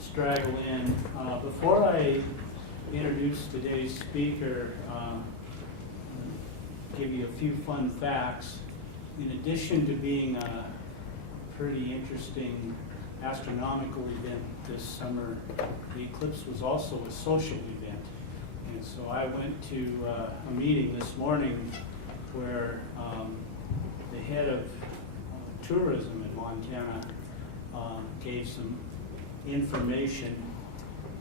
straggle in. Before I introduce today's speaker, give you a few fun facts. In addition to being a pretty interesting astronomical event this summer, the eclipse was also a social event. And so I went to a meeting this morning where the head of tourism in Montana gave some information.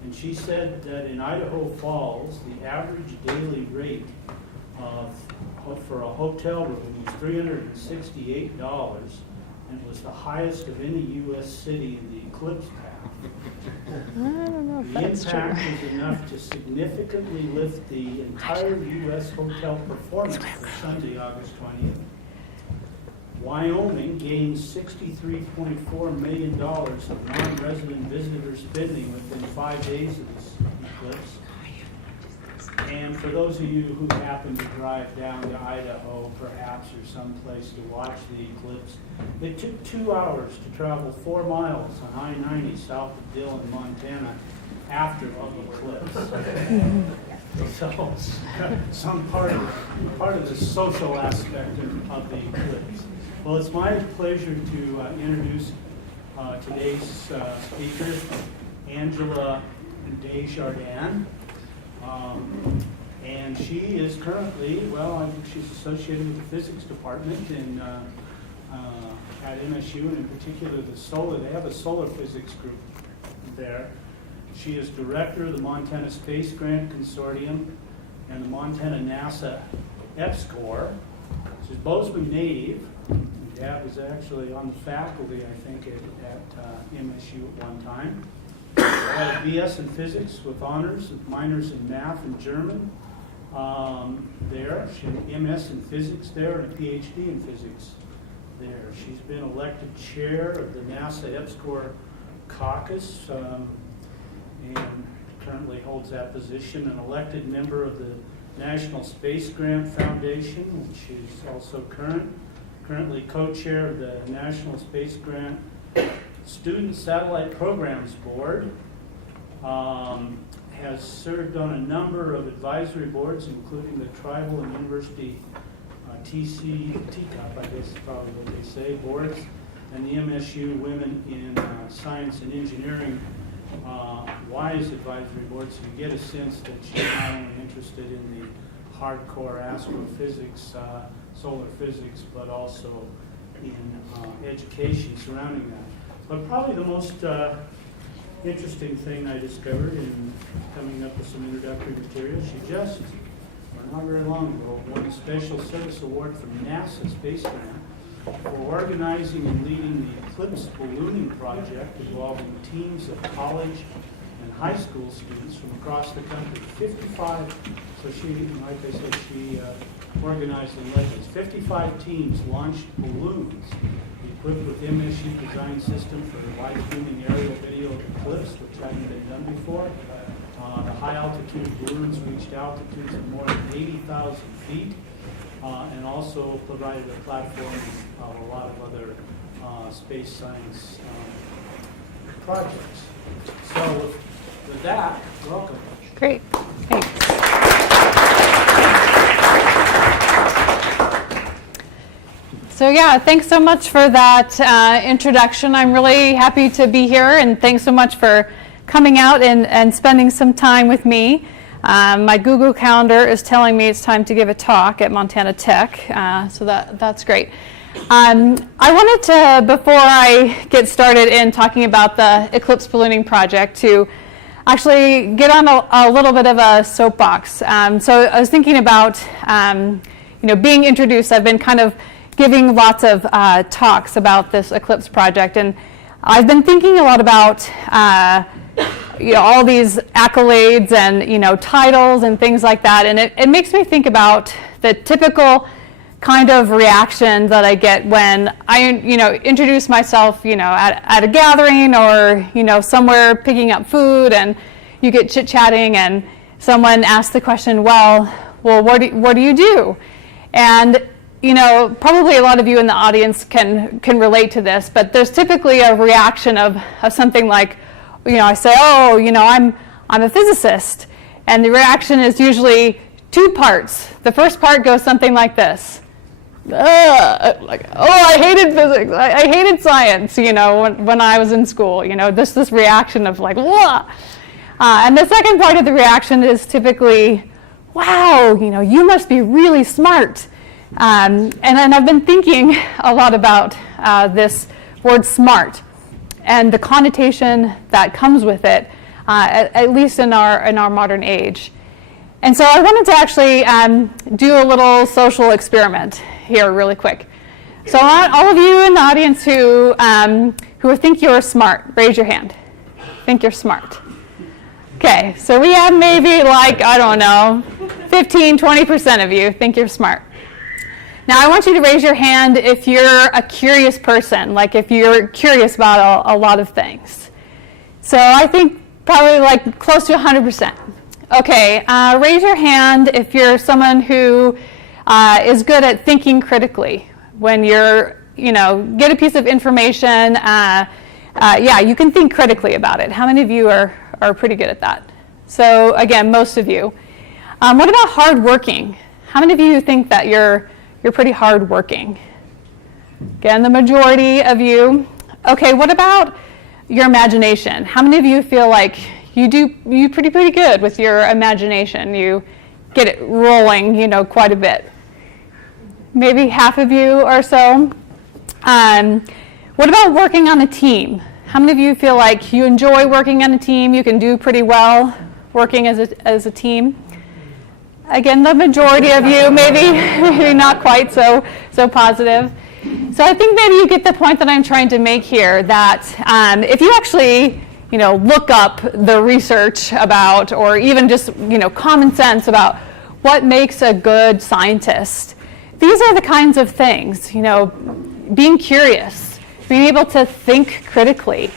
And she said that in Idaho Falls, the average daily rate for a hotel room was $368, and it was the highest of any U.S. city in the eclipse path. I don't know if The that's true. impact was enough to significantly lift the entire U.S. hotel performance for Sunday, August 20th. Wyoming gained $63.4 million of non-resident visitor spending within 5 days of this eclipse. And for those of you who happen to drive down to Idaho, perhaps, or someplace to watch the eclipse, it took 2 hours to travel 4 miles on I-90 south of Dillon, Montana, after the eclipse. So, some part of the social aspect of the eclipse. Well, it's my pleasure to introduce today's speaker, Angela Jardins. And she is currently, well, I think she's associated with the physics department at MSU, and in particular they have a solar physics group there. She is director of the Montana Space Grant Consortium and the Montana NASA EPSCoR. She's Bozeman native. Dad was actually on the faculty, I think, at MSU at one time. I had a BS in physics with honors and minors in math and German there. She had an MS in physics there and a PhD in physics there. She's been elected chair of the NASA EPSCoR caucus and currently holds that position, an elected member of the National Space Grant Foundation, which is also currently co-chair of the National Space Grant Student Satellite Programs Board, has served on a number of advisory boards, including the Tribal and University TCUP, I guess is probably what they say, boards, and the MSU Women in Science and Engineering WISE advisory board. So you get a sense that she's not only interested in the hardcore astrophysics, solar physics, but also in education surrounding that. But probably the most interesting thing I discovered in coming up with some introductory material, she just, not very long ago, won a Special Service Award from NASA Space Grant for organizing and leading the Eclipse ballooning project involving teams of college and high school students from across the country. 55, so she, like I said, she organized and led these. 55 teams launched balloons equipped with MSU design system for the live streaming aerial video of eclipse, which hadn't been done before. The high altitude balloons reached altitudes of more than 80,000 feet and also provided a platform of a lot of other space science projects. So with that, welcome. Great, thanks. So yeah, thanks so much for that introduction. I'm really happy to be here, and thanks so much for coming out and spending some time with me. My Google Calendar is telling me it's time to give a talk at Montana Tech, so that's great. I wanted to, before I get started in talking about the Eclipse ballooning project, to actually get on a little bit of a soapbox. So I was thinking about, being introduced. I've been kind of giving lots of talks about this Eclipse project, and I've been thinking a lot about all these accolades and titles and things like that, and it makes me think about the typical kind of reaction that I get when I introduce myself at a gathering or somewhere picking up food, and you get chit-chatting and someone asks the question, well what do you do? And probably a lot of you in the audience can relate to this, but there's typically a reaction of something like, I say, oh, I'm a physicist. And the reaction is usually two parts. The first part goes something like this. I hated physics. I hated science, when I was in school. This reaction of like, whoa. And the second part of the reaction is typically, wow, you must be really smart. And I've been thinking a lot about this word smart and the connotation that comes with it, at least in our modern age. And so I wanted to actually do a little social experiment here really quick. So all of you in the audience who think you're smart, raise your hand. Think you're smart. Okay, so we have maybe 15, 20% of you think you're smart. Now I want you to raise your hand if you're a curious person, like if you're curious about a lot of things. So I think probably close to 100%. Okay, raise your hand if you're someone who is good at thinking critically. When you're, get a piece of information, you can think critically about it. How many of you are pretty good at that? So again, most of you. What about hardworking? How many of you think that you're pretty hardworking? Again, the majority of you. Okay, what about your imagination? How many of you feel like you pretty good with your imagination? You get it rolling, quite a bit. Maybe half of you or so. What about working on a team? How many of you feel like you enjoy working on a team? You can do pretty well working as a team? Again, the majority of you, maybe not quite so positive. So I think maybe you get the point that I'm trying to make here, that if you actually look up the research about, or even just common sense about what makes a good scientist, these are the kinds of things, being curious, being able to think critically,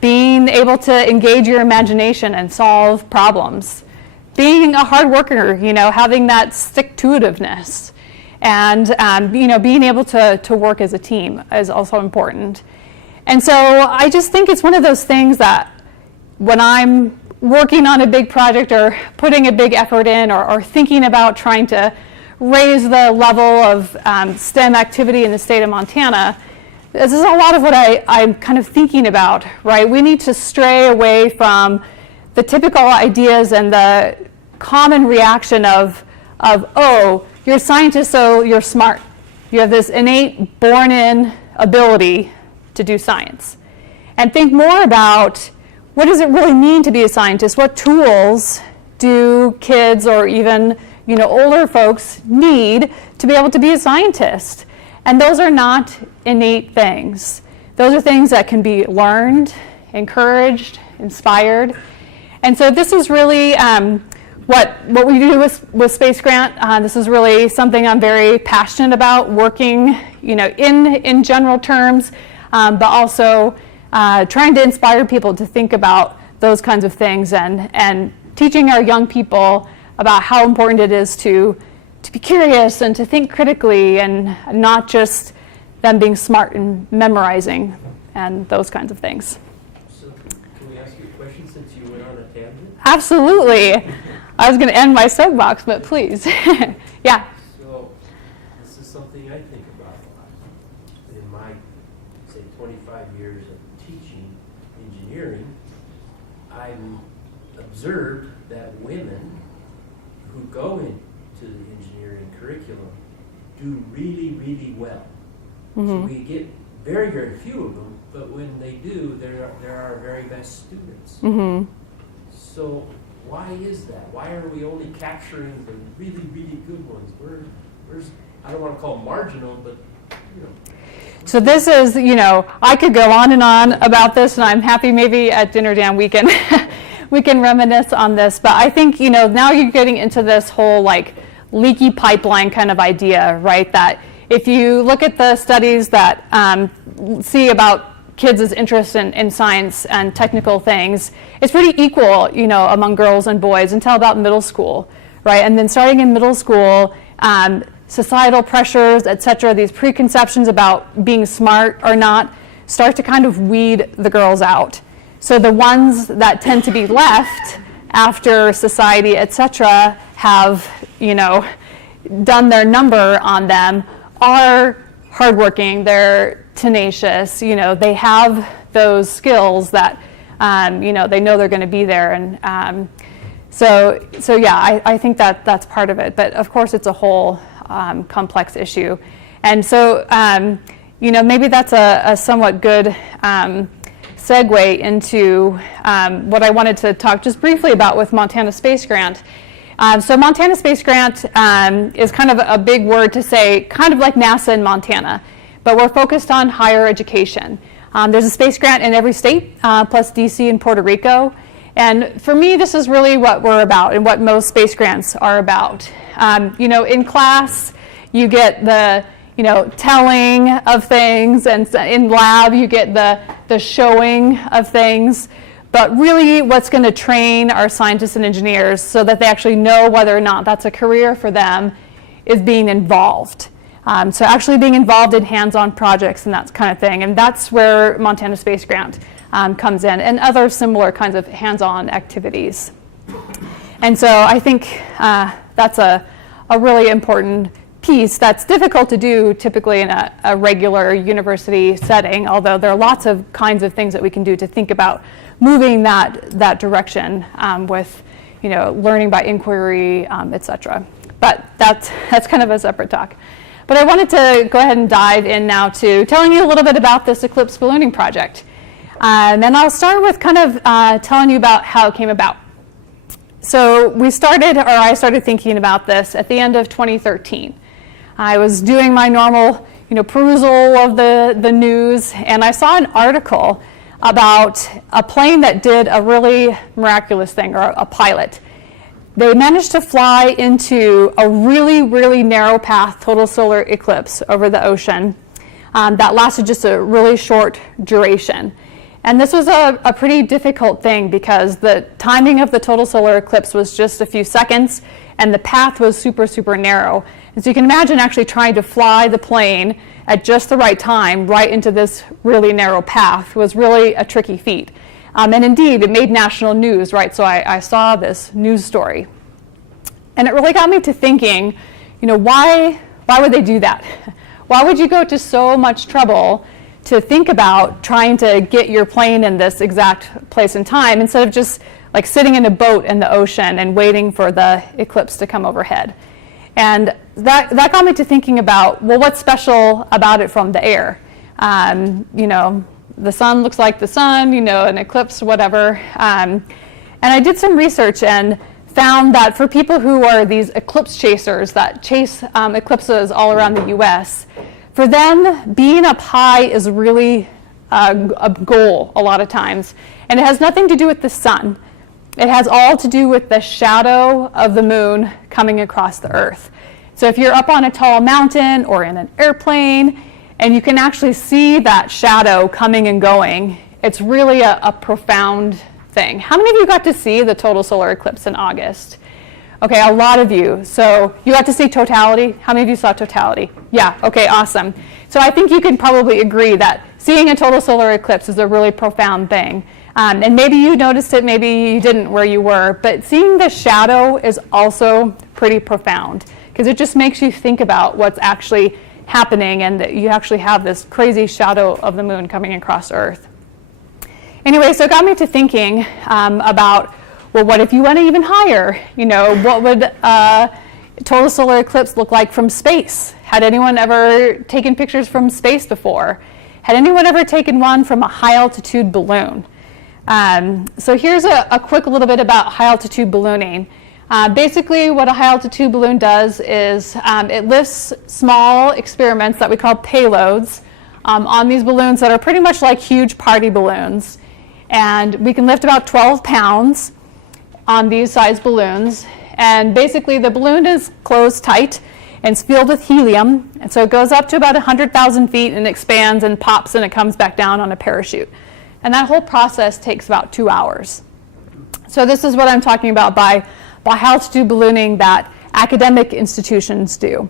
being able to engage your imagination and solve problems, being a hard worker, having that stick-to-itiveness, and being able to work as a team is also important. And so I just think it's one of those things that when I'm working on a big project or putting a big effort in, or thinking about trying to raise the level of STEM activity in the state of Montana, this is a lot of what I'm kind of thinking about, right? We need to stray away from the typical ideas and the common reaction of oh, you're a scientist, so you're smart. You have this innate, born-in ability to do science. And think more about, what does it really mean to be a scientist? What tools do kids or even older folks need to be able to be a scientist? And those are not innate things. Those are things that can be learned, encouraged, inspired. And so this is really what we do with Space Grant. This is really something I'm very passionate about, working in general terms, but also trying to inspire people to think about those kinds of things, and teaching our young people about how important it is to be curious and to think critically, and not just them being smart and memorizing and those kinds of things. So can we ask you a question since you went on a tangent? Absolutely. I was going to end my soapbox, but please. Yeah. So this is something I think about a lot. In my, say, 25 years of teaching engineering, I've observed that women who go into the engineering curriculum do really, really well. Mm-hmm. So we get very, very few of them, but when they do, they're our very best students. Mm-hmm. So why is that? Why are we only capturing the really, really good ones? Where's I don't want to call them marginal, but So this is, I could go on and on about this, and I'm happy maybe at Dinner Dan we can reminisce on this. But I think, now you're getting into this whole leaky pipeline kind of idea, right? That if you look at the studies that see about kids' interest in science and technical things, it's pretty equal, among girls and boys until about middle school, right? And then starting in middle school, societal pressures, et cetera, these preconceptions about being smart or not, start to kind of weed the girls out. So the ones that tend to be left after society, et cetera, have, done their number on them are hardworking, they're tenacious, they have those skills that, they know they're going to be there. And so yeah, I think that's part of it. But of course, it's a whole complex issue. And so, maybe that's a somewhat good segue into what I wanted to talk just briefly about with Montana Space Grant. So Montana Space Grant is kind of a big word to say, kind of like NASA in Montana, but we're focused on higher education. There's a space grant in every state, plus DC and Puerto Rico. And for me, this is really what we're about and what most space grants are about. In class, you get the telling of things, and in lab, you get the showing of things. But really, what's going to train our scientists and engineers so that they actually know whether or not that's a career for them is being involved. So actually being involved in hands-on projects and that kind of thing. And that's where Montana Space Grant comes in, and other similar kinds of hands-on activities. And so I think that's a really important piece that's difficult to do typically in a regular university setting, although there are lots of kinds of things that we can do to think about moving that direction with learning by inquiry, et cetera. But that's kind of a separate talk. But I wanted to go ahead and dive in now to telling you a little bit about this Eclipse ballooning project. And I'll start with kind of telling you about how it came about. So I started thinking about this at the end of 2013. I was doing my normal, perusal of the news, and I saw an article about a plane that did a really miraculous thing, or a pilot. They managed to fly into a really, really narrow path total solar eclipse over the ocean that lasted just a really short duration. And this was a pretty difficult thing because the timing of the total solar eclipse was just a few seconds, and the path was super, super narrow. And so you can imagine actually trying to fly the plane at just the right time right into this really narrow path was really a tricky feat. And indeed, it made national news, right? So I saw this news story. And it really got me to thinking, why would they do that? Why would you go to so much trouble to think about trying to get your plane in this exact place and time instead of just like sitting in a boat in the ocean and waiting for the eclipse to come overhead? And that got me to thinking about, well, what's special about it from the air? The sun looks like the sun, an eclipse, whatever. And I did some research and found that for people who are these eclipse chasers that chase eclipses all around the US, for them, being up high is really a goal a lot of times. And it has nothing to do with the sun. It has all to do with the shadow of the moon coming across the earth. So if you're up on a tall mountain or in an airplane, and you can actually see that shadow coming and going, it's really a profound thing. How many of you got to see the total solar eclipse in August? Okay, a lot of you. So you got to see totality. How many of you saw totality? Yeah, okay, awesome. So I think you can probably agree that seeing a total solar eclipse is a really profound thing. And maybe you noticed it, maybe you didn't where you were, but seeing the shadow is also pretty profound because it just makes you think about what's actually happening and that you actually have this crazy shadow of the moon coming across Earth. Anyway, so it got me to thinking about, well, what if you went even higher? What would a total solar eclipse look like from space? Had anyone ever taken pictures from space before? Had anyone ever taken one from a high altitude balloon? So here's a quick little bit about high altitude ballooning. Basically, what a high altitude balloon does is it lifts small experiments that we call payloads on these balloons that are pretty much like huge party balloons. And we can lift about 12 pounds on these size balloons. And basically, the balloon is closed tight and it's filled with helium. And so it goes up to about 100,000 feet and expands and pops and it comes back down on a parachute. And that whole process takes about 2 hours. So this is what I'm talking about by high altitude ballooning that academic institutions do.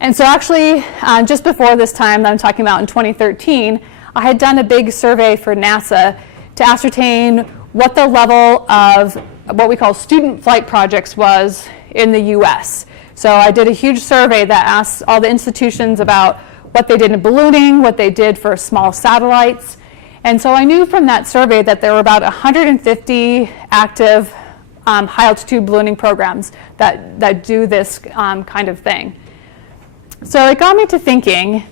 And so actually, just before this time that I'm talking about in 2013, I had done a big survey for NASA to ascertain what the level of what we call student flight projects was in the US. So I did a huge survey that asked all the institutions about what they did in ballooning, what they did for small satellites. And so I knew from that survey that there were about 150 active high altitude ballooning programs that do this kind of thing. So it got me to thinking,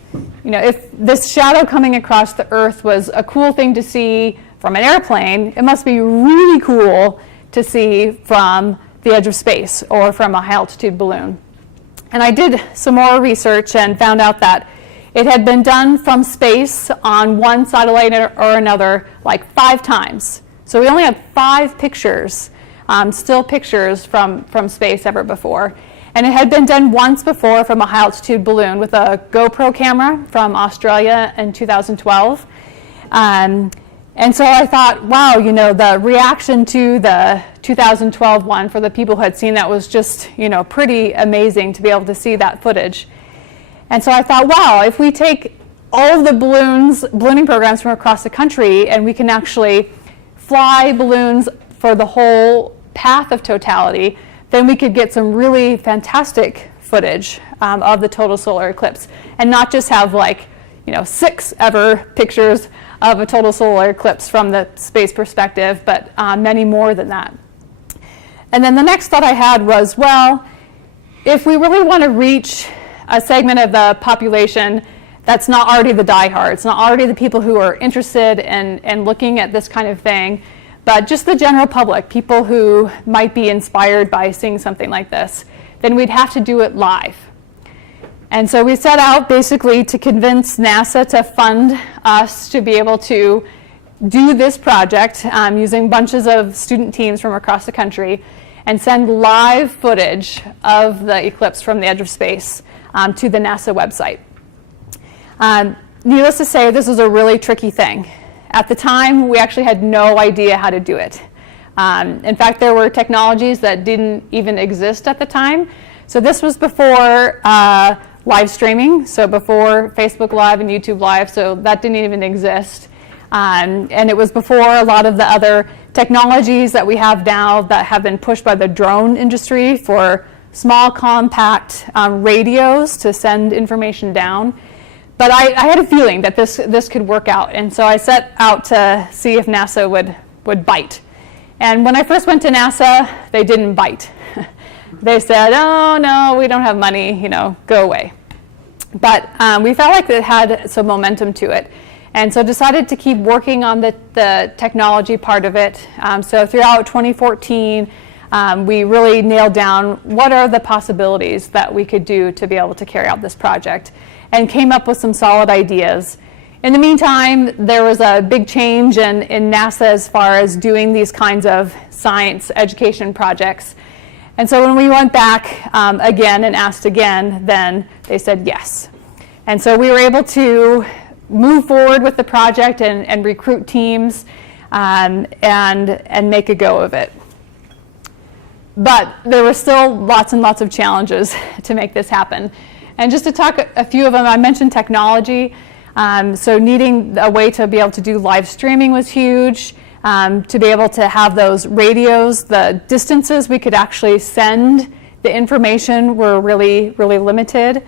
if this shadow coming across the Earth was a cool thing to see from an airplane, it must be really cool to see from the edge of space or from a high altitude balloon. And I did some more research and found out that it had been done from space on one satellite or another like 5 times. So we only had 5 pictures, still pictures from space ever before. And it had been done once before from a high altitude balloon with a GoPro camera from Australia in 2012. And so I thought, wow, the reaction to the 2012 one for the people who had seen that was just, pretty amazing to be able to see that footage. And so I thought, wow, if we take all of the ballooning programs from across the country and we can actually fly balloons for the whole path of totality, then we could get some really fantastic footage of the total solar eclipse and not just have 6 ever pictures of a total solar eclipse from the space perspective, but many more than that. And then the next thought I had was, well, if we really want to reach a segment of the population that's not already the diehards, not already the people who are interested in looking at this kind of thing, but just the general public, people who might be inspired by seeing something like this, then we'd have to do it live. And so we set out basically to convince NASA to fund us to be able to do this project using bunches of student teams from across the country and send live footage of the eclipse from the edge of space to the NASA website. Needless to say, this was a really tricky thing. At the time, we actually had no idea how to do it. In fact, there were technologies that didn't even exist at the time. So this was before live streaming, so before Facebook Live and YouTube Live, so that didn't even exist. And it was before a lot of the other technologies that we have now that have been pushed by the drone industry for small, compact radios to send information down. But I had a feeling that this could work out, and so I set out to see if NASA would bite. And when I first went to NASA, they didn't bite. They said, oh, no, we don't have money, go away. But we felt like it had some momentum to it. And so decided to keep working on the technology part of it. So throughout 2014, we really nailed down what are the possibilities that we could do to be able to carry out this project and came up with some solid ideas. In the meantime, there was a big change in NASA as far as doing these kinds of science education projects. And so when we went back again and asked again, then they said yes. And so we were able to move forward with the project and recruit teams and make a go of it. But there were still lots and lots of challenges to make this happen. And just to talk a few of them, I mentioned technology. So needing a way to be able to do live streaming was huge. To be able to have those radios, the distances we could actually send the information were really, really limited.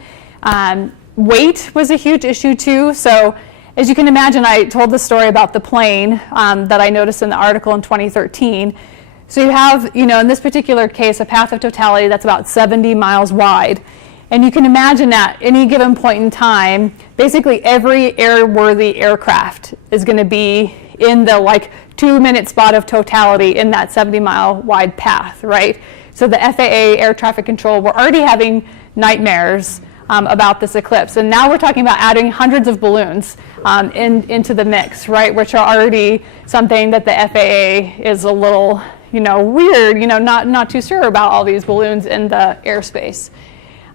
Weight was a huge issue too. So as you can imagine, I told the story about the plane that I noticed in the article in 2013. So you have, in this particular case, a path of totality that's about 70 miles wide. And you can imagine at any given point in time, basically every airworthy aircraft is going to be in the 2-minute spot of totality in that 70-mile wide path, right? So the FAA air traffic control were already having nightmares about this eclipse. And now we're talking about adding hundreds of balloons into the mix, right? Which are already something that the FAA is a little, weird, not too sure about all these balloons in the airspace.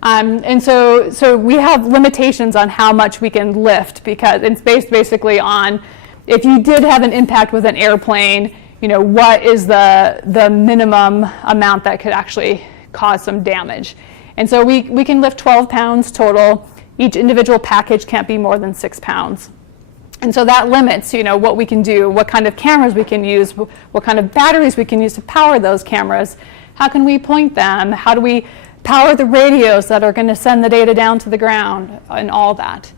And so we have limitations on how much we can lift because it's based basically on if you did have an impact with an airplane, what is the minimum amount that could actually cause some damage. And so we can lift 12 pounds total. Each individual package can't be more than 6 pounds. And so that limits, what we can do, what kind of cameras we can use, what kind of batteries we can use to power those cameras. How can we point them? How do we power the radios that are going to send the data down to the ground and all that?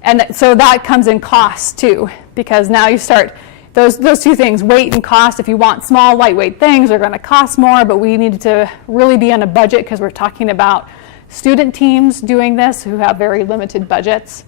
And so that comes in cost too, because now you start, those two things, weight and cost. If you want small, lightweight things, are going to cost more, but we need to really be on a budget because we're talking about student teams doing this who have very limited budgets.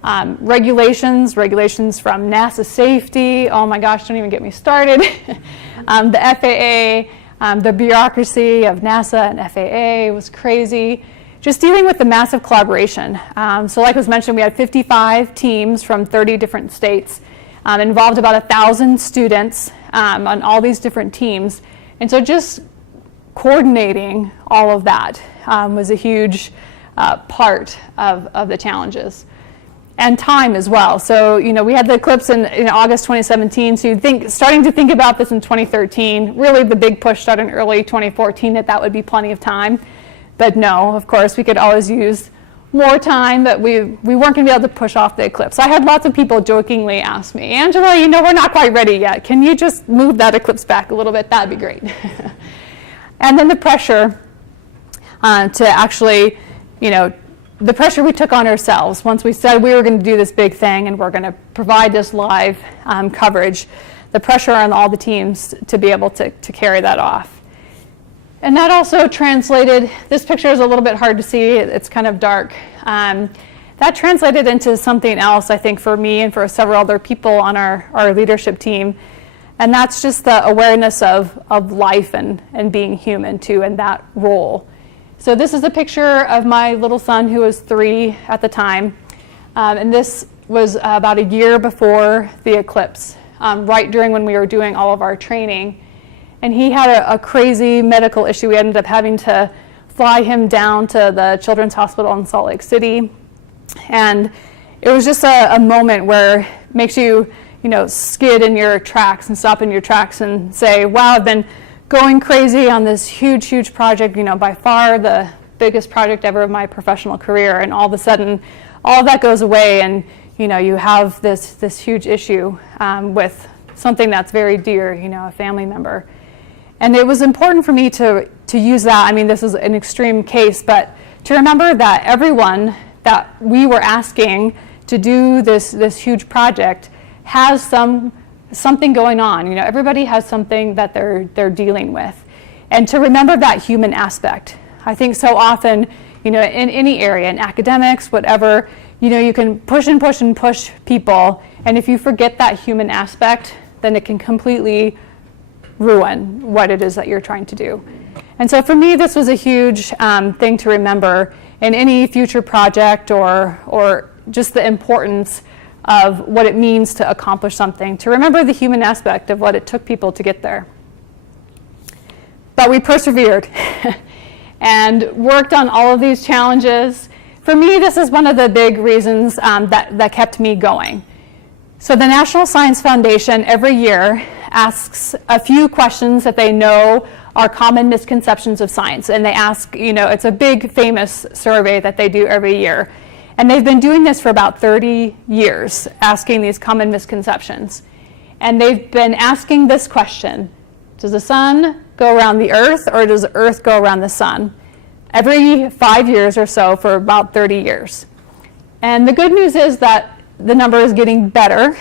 Regulations from NASA safety, oh my gosh, don't even get me started. The FAA, the bureaucracy of NASA and FAA was crazy. Just dealing with the massive collaboration. So like was mentioned, we had 55 teams from 30 different states, involved about 1,000 students on all these different teams. And so just coordinating all of that was a huge part of the challenges. And time as well. So, we had the eclipse in August 2017, so starting to think about this in 2013, really the big push started in early 2014 that would be plenty of time. But no, of course, we could always use more time, but we weren't going to be able to push off the eclipse. I had lots of people jokingly ask me, Angela, we're not quite ready yet. Can you just move that eclipse back a little bit? That'd be great. And then the pressure to actually, the pressure we took on ourselves once we said we were going to do this big thing and we're going to provide this live coverage, the pressure on all the teams to be able to carry that off. And that also translated, this picture is a little bit hard to see, it's kind of dark. That translated into something else, I think, for me and for several other people on our leadership team. And that's just the awareness of life and being human too, and that role. So this is a picture of my little son who was 3 at the time. And this was about a year before the eclipse, right during when we were doing all of our training. And he had a crazy medical issue. We ended up having to fly him down to the Children's Hospital in Salt Lake City. And it was just a moment where it makes you, skid in your tracks and stop in your tracks and say, wow, I've been going crazy on this huge, huge project, by far the biggest project ever of my professional career, and all of a sudden, all of that goes away, and you have this huge issue with something that's very dear, a family member. And it was important for me to use that. I mean, this is an extreme case, but to remember that everyone that we were asking to do this huge project has something going on. Everybody has something that they're dealing with. And to remember that human aspect. I think so often, in any area, in academics, whatever, you can push and push and push people, and if you forget that human aspect, then it can completely ruin what it is that you're trying to do. And so for me, this was a huge thing to remember in any future project or just the importance of what it means to accomplish something, to remember the human aspect of what it took people to get there. But we persevered and worked on all of these challenges. For me, this is one of the big reasons that kept me going. So the National Science Foundation every year asks a few questions that they know are common misconceptions of science. And they ask, it's a big famous survey that they do every year. And they've been doing this for about 30 years, asking these common misconceptions. And they've been asking this question: does the sun go around the earth, or does the earth go around the sun? Every 5 years or so for about 30 years. And the good news is that the number is getting better.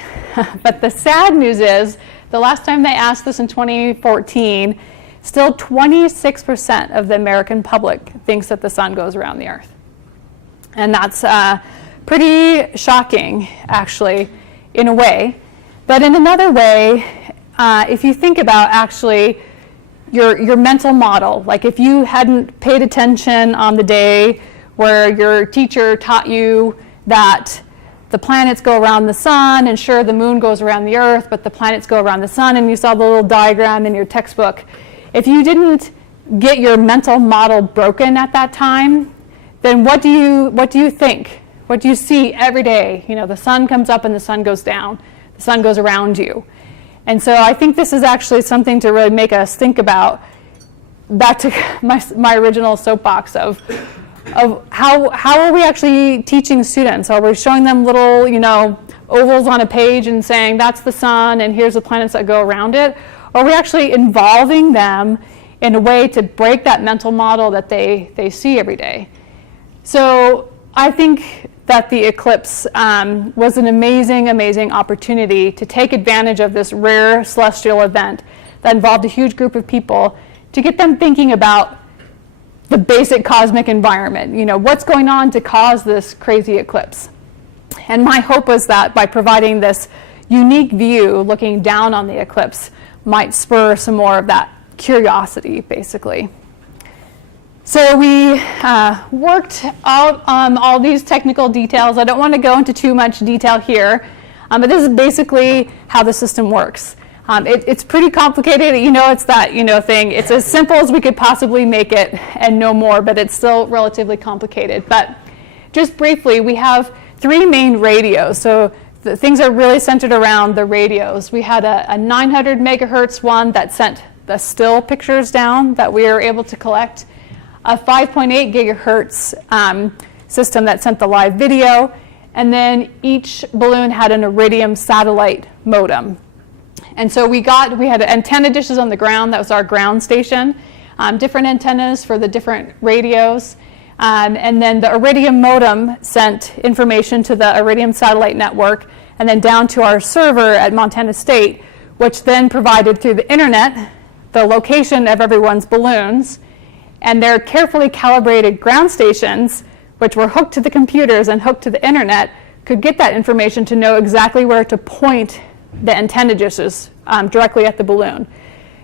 But the sad news is, the last time they asked this in 2014, still 26% of the American public thinks that the sun goes around the earth. And that's pretty shocking, actually, in a way. But in another way, if you think about actually your mental model, like if you hadn't paid attention on the day where your teacher taught you that the planets go around the sun, and sure, the moon goes around the earth, but the planets go around the sun, and you saw the little diagram in your textbook. If you didn't get your mental model broken at that time, then what do you think? What do you see every day? The sun comes up and the sun goes down. The sun goes around you. And so I think this is actually something to really make us think about, back to my original soapbox of how are we actually teaching students? Are we showing them little, ovals on a page and saying that's the sun and here's the planets that go around it? Or are we actually involving them in a way to break that mental model that they see every day? So I think that the eclipse was an amazing, amazing opportunity to take advantage of this rare celestial event that involved a huge group of people to get them thinking about the basic cosmic environment. What's going on to cause this crazy eclipse? And my hope was that by providing this unique view looking down on the eclipse might spur some more of that curiosity, basically. So we worked out all these technical details. I don't want to go into too much detail here, but this is basically how the system works. It's pretty complicated. It's that thing. It's as simple as we could possibly make it and no more, but it's still relatively complicated. But just briefly, we have 3 main radios. So the things are really centered around the radios. We had a 900 megahertz one that sent the still pictures down that we were able to collect, a 5.8 gigahertz system that sent the live video, and then each balloon had an Iridium satellite modem. And so we had antenna dishes on the ground. That was our ground station, different antennas for the different radios. And then the Iridium modem sent information to the Iridium satellite network and then down to our server at Montana State, which then provided through the internet the location of everyone's balloons. And their carefully calibrated ground stations, which were hooked to the computers and hooked to the internet, could get that information to know exactly where to point the antenna dishes directly at the balloon.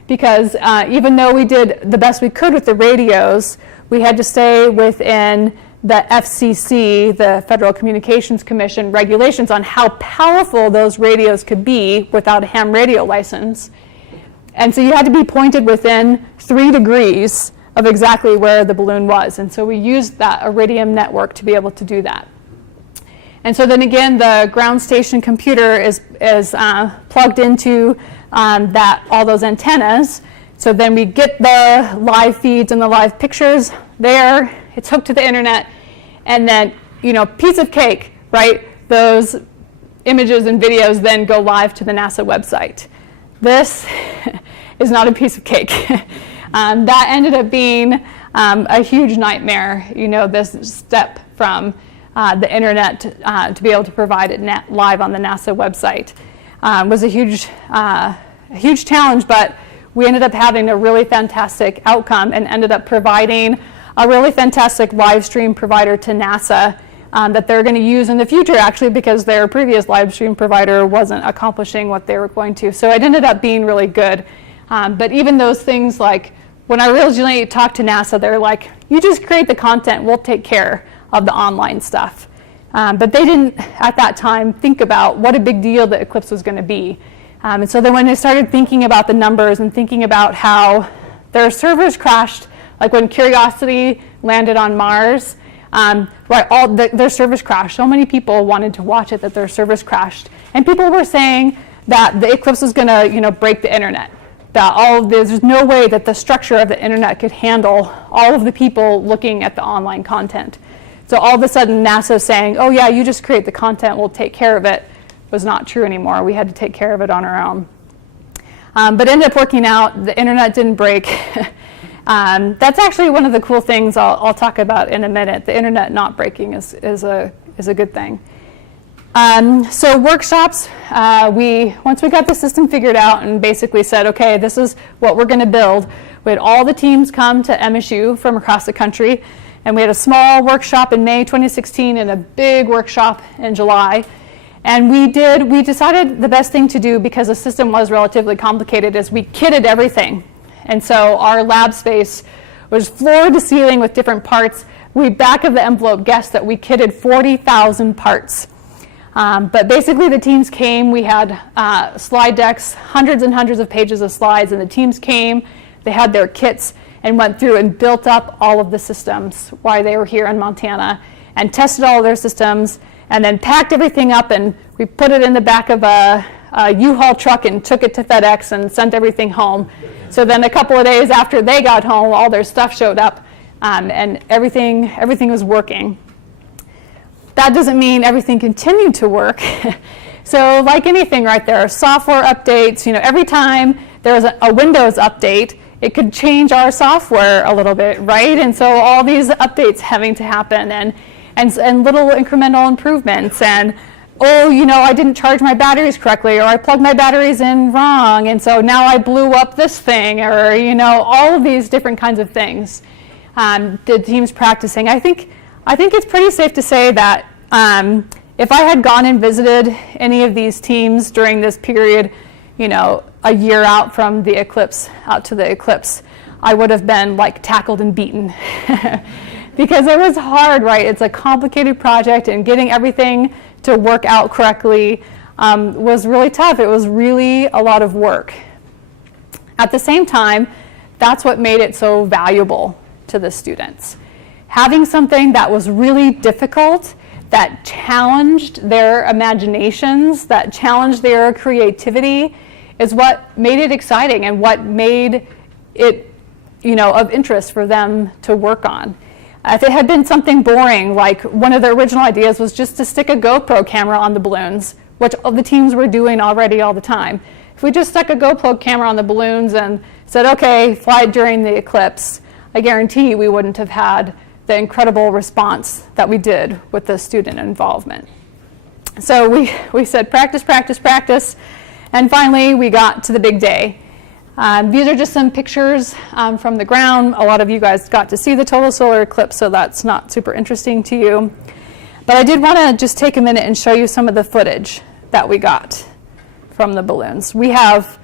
Because even though we did the best we could with the radios, we had to stay within the FCC, the Federal Communications Commission, regulations on how powerful those radios could be without a ham radio license. And so you had to be pointed within 3 degrees of exactly where the balloon was. And so we used that Iridium network to be able to do that. And so then again, the ground station computer is plugged into all those antennas. So then we get the live feeds and the live pictures there. It's hooked to the internet. And then, piece of cake, right? Those images and videos then go live to the NASA website. This is not a piece of cake. That ended up being a huge nightmare, this step from the internet to be able to provide it live on the NASA website. Was a huge challenge, but we ended up having a really fantastic outcome and ended up providing a really fantastic live stream provider to NASA that they're going to use in the future, actually, because their previous live stream provider wasn't accomplishing what they were going to. So it ended up being really good. But even those things, like when I originally talked to NASA, they're like, you just create the content, we'll take care of the online stuff. But they didn't, at that time, think about what a big deal the eclipse was going to be. And so then when they started thinking about the numbers and thinking about how their servers crashed, like when Curiosity landed on Mars, their servers crashed. So many people wanted to watch it that their servers crashed. And people were saying that the eclipse was going to, break the internet. That there's no way that the structure of the internet could handle all of the people looking at the online content. So all of a sudden NASA saying, oh yeah, you just create the content, we'll take care of it, was not true anymore. We had to take care of it on our own. But ended up working out. The internet didn't break. That's actually one of the cool things I'll talk about in a minute. The internet not breaking is a good thing. So workshops, once we got the system figured out and basically said, okay, this is what we're going to build, we had all the teams come to MSU from across the country, and we had a small workshop in May 2016 and a big workshop in July. And we decided the best thing to do, because the system was relatively complicated, is we kitted everything. And so our lab space was floor to ceiling with different parts. We back of the envelope guessed that we kitted 40,000 parts. But basically the teams came, we had slide decks, hundreds and hundreds of pages of slides, and the teams came, they had their kits, and went through and built up all of the systems while they were here in Montana, and tested all of their systems, and then packed everything up, and we put it in the back of a U-Haul truck and took it to FedEx and sent everything home. So then a couple of days after they got home, all their stuff showed up and everything was working. That doesn't mean everything continued to work. So like anything, right, there are software updates. Every time there was a Windows update, it could change our software a little bit, right? And so all these updates having to happen, and little incremental improvements, and I didn't charge my batteries correctly, or I plugged my batteries in wrong, and so now I blew up this thing, or all of these different kinds of things. The team's practicing. I think it's pretty safe to say that if I had gone and visited any of these teams during this period, a year out from the eclipse, out to the eclipse, I would have been tackled and beaten. Because it was hard, right? It's a complicated project, and getting everything to work out correctly was really tough. It was really a lot of work. At the same time, that's what made it so valuable to the students. Having something that was really difficult, that challenged their imaginations, that challenged their creativity, is what made it exciting and what made it, of interest for them to work on. If it had been something boring, like one of the original ideas was just to stick a GoPro camera on the balloons, which all the teams were doing already all the time. If we just stuck a GoPro camera on the balloons and said, okay, fly it during the eclipse, I guarantee we wouldn't have had the incredible response that we did with the student involvement. So we said practice, practice, practice, and finally we got to the big day. These are just some pictures from the ground. A lot of you guys got to see the total solar eclipse, so that's not super interesting to you. But I did want to just take a minute and show you some of the footage that we got from the balloons. We have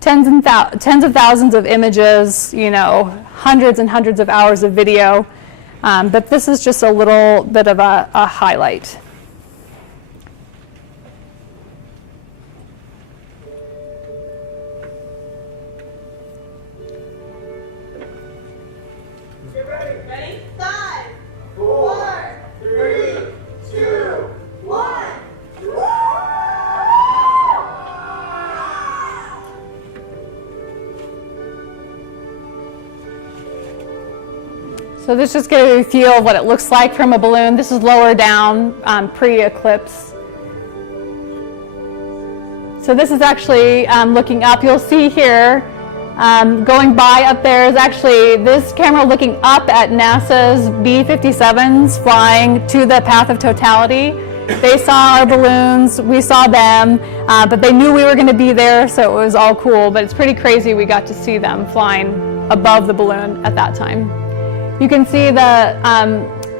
tens of thousands of images, hundreds and hundreds of hours of video, but this is just a little bit of a highlight. Ready? 5, 4, 3, 2, 1. So this just gives you a feel of what it looks like from a balloon. This is lower down, pre-eclipse. So this is actually looking up. You'll see here, going by up there is actually this camera looking up at NASA's B-57s flying to the path of totality. They saw our balloons, we saw them, but they knew we were going to be there, so it was all cool. But it's pretty crazy we got to see them flying above the balloon at that time. You can see the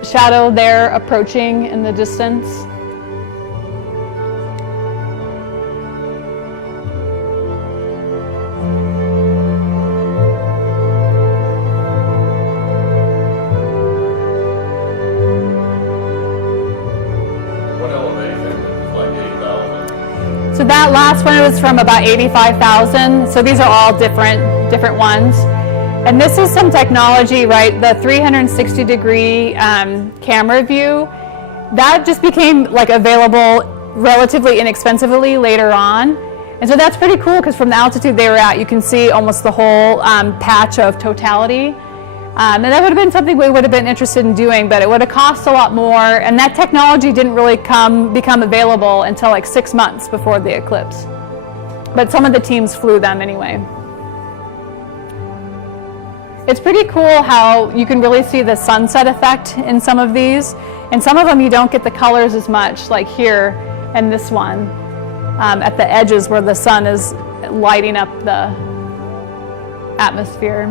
shadow there approaching in the distance. What elevation? It's like 8,000. So that last one was from about 85,000. So these are all different ones. And this is some technology, right? The 360-degree camera view, that just became available relatively inexpensively later on. And so that's pretty cool because from the altitude they were at, you can see almost the whole patch of totality. And that would have been something we would have been interested in doing, but it would have cost a lot more. And that technology didn't really become available until 6 months before the eclipse. But some of the teams flew them anyway. It's pretty cool how you can really see the sunset effect in some of these. And some of them you don't get the colors as much, like here and this one, at the edges where the sun is lighting up the atmosphere.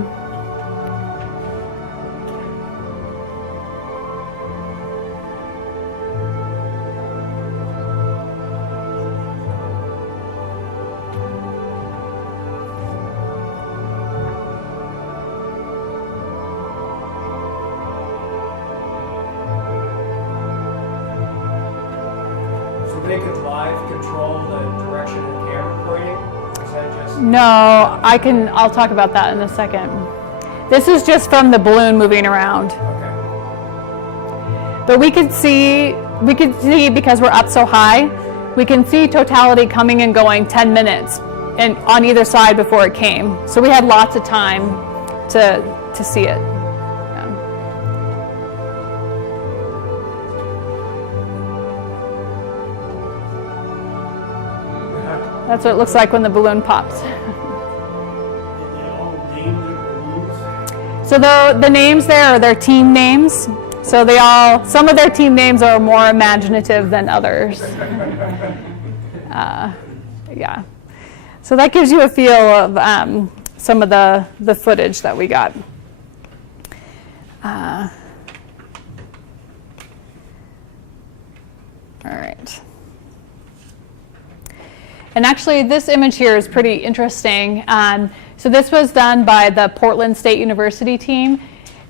They could live control the direction of the camera pointing? Or is that just... No, I'll talk about that in a second. This is just from the balloon moving around. Okay. But we could see because we're up so high, we can see totality coming and going 10 minutes and on either side before it came. So we had lots of time to see it. Yeah. That's what it looks like when the balloon pops. Did they all name their balloons? So the names there are their team names. So some of their team names are more imaginative than others. Yeah. So that gives you a feel of some of the footage that we got. All right. And actually, this image here is pretty interesting. So this was done by the Portland State University team.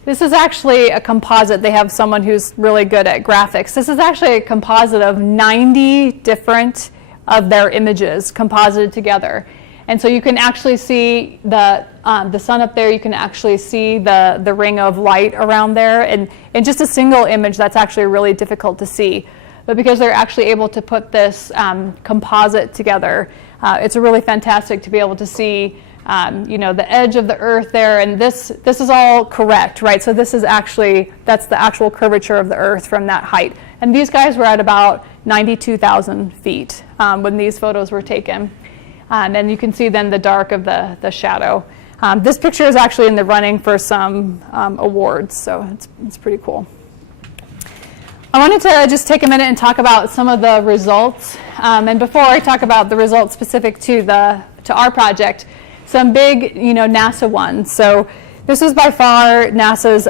This is actually a composite. They have someone who's really good at graphics. This is actually a composite of 90 different of their images composited together. And so you can actually see the sun up there. You can actually see the ring of light around there. And in just a single image, that's actually really difficult to see. But because they're actually able to put this composite together, it's really fantastic to be able to see the edge of the earth there. And this is all correct, right? So this is that's the actual curvature of the earth from that height. And these guys were at about 92,000 feet when these photos were taken. And you can see then the dark of the shadow. This picture is actually in the running for some awards, so it's pretty cool. I wanted to just take a minute and talk about some of the results. And before I talk about the results specific to our project, some big NASA ones. So this was by far NASA's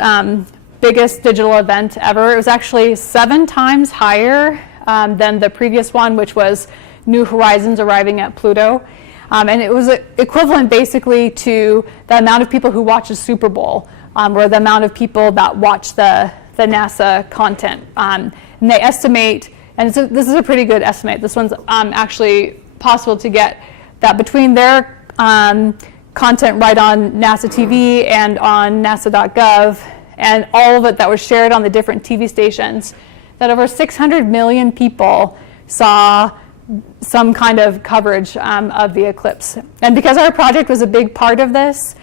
biggest digital event ever. It was actually 7 times higher than the previous one, which was New Horizons arriving at Pluto. And it was equivalent basically to the amount of people who watch the Super Bowl, or the amount of people that watch the NASA content. And they estimate, and this is a pretty good estimate, this one's actually possible to get, that between their content right on NASA TV and on NASA.gov, and all of it that was shared on the different TV stations, that over 600 million people saw some kind of coverage of the eclipse. And because our project was a big part of this,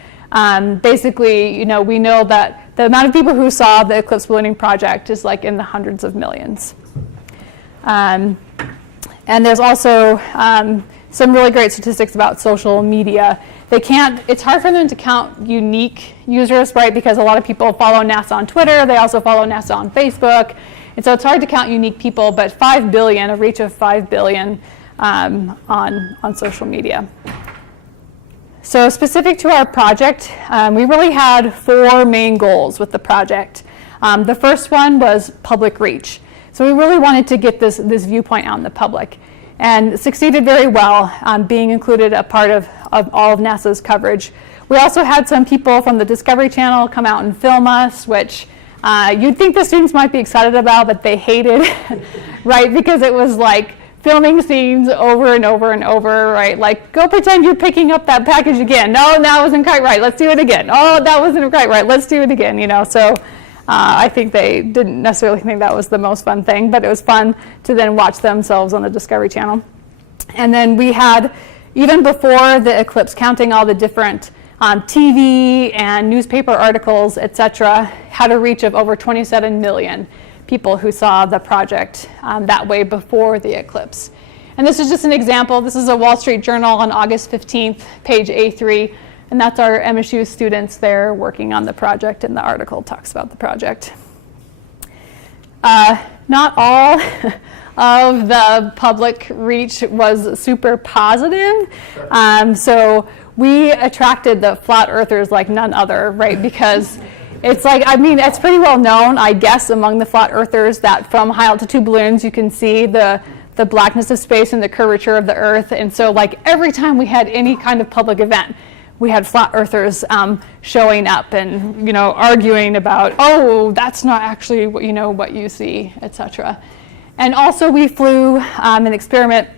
basically, we know that the amount of people who saw the eclipse ballooning project is like in the hundreds of millions. And there's also some really great statistics about social media. It's hard for them to count unique users, right? Because a lot of people follow NASA on Twitter. They also follow NASA on Facebook. And so it's hard to count unique people, but 5 billion, a reach of 5 billion on social media. So specific to our project, we really had 4 main goals with the project. The first one was public reach. So we really wanted to get this viewpoint out in the public, and succeeded very well, being included a part of all of NASA's coverage. We also had some people from the Discovery Channel come out and film us, which you'd think the students might be excited about, but they hated, right? Because it was like filming scenes over and over and over, right? Like, go pretend you're picking up that package again. No, that wasn't quite right. Let's do it again. Oh, that wasn't quite right. Let's do it again, So I think they didn't necessarily think that was the most fun thing, but it was fun to then watch themselves on the Discovery Channel. And then we had, even before the eclipse, counting all the different TV and newspaper articles, etc., had a reach of over 27 million people who saw the project that way before the eclipse. And this is just an example. This is a Wall Street Journal on August 15th, page A3, and that's our MSU students there working on the project, and the article talks about the project. Not all of the public reach was super positive. So we attracted the flat earthers like none other, right? Because it's like, it's pretty well known, I guess, among the flat earthers that from high altitude balloons you can see the blackness of space and the curvature of the earth. And so like every time we had any kind of public event, we had flat earthers showing up and arguing about, oh, that's not actually what you see, etc. And also we flew an experiment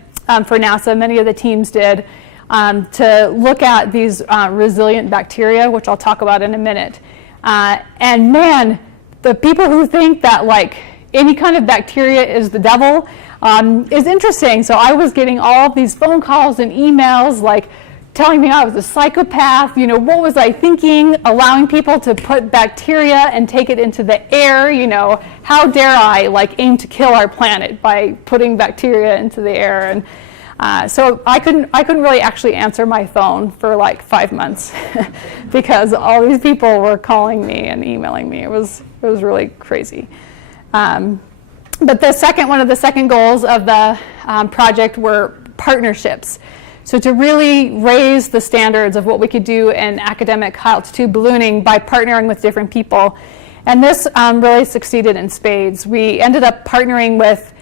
for NASA, many of the teams did, to look at these resilient bacteria, which I'll talk about in a minute. And man, the people who think that like any kind of bacteria is the devil is interesting. So I was getting all of these phone calls and emails like telling me I was a psychopath, what was I thinking, allowing people to put bacteria and take it into the air, how dare I like aim to kill our planet by putting bacteria into the air. And So I couldn't really actually answer my phone for like 5 months because all these people were calling me and emailing me. It was really crazy. But one of the second goals of the project were partnerships. So to really raise the standards of what we could do in academic high altitude ballooning by partnering with different people. And this really succeeded in spades. We ended up partnering with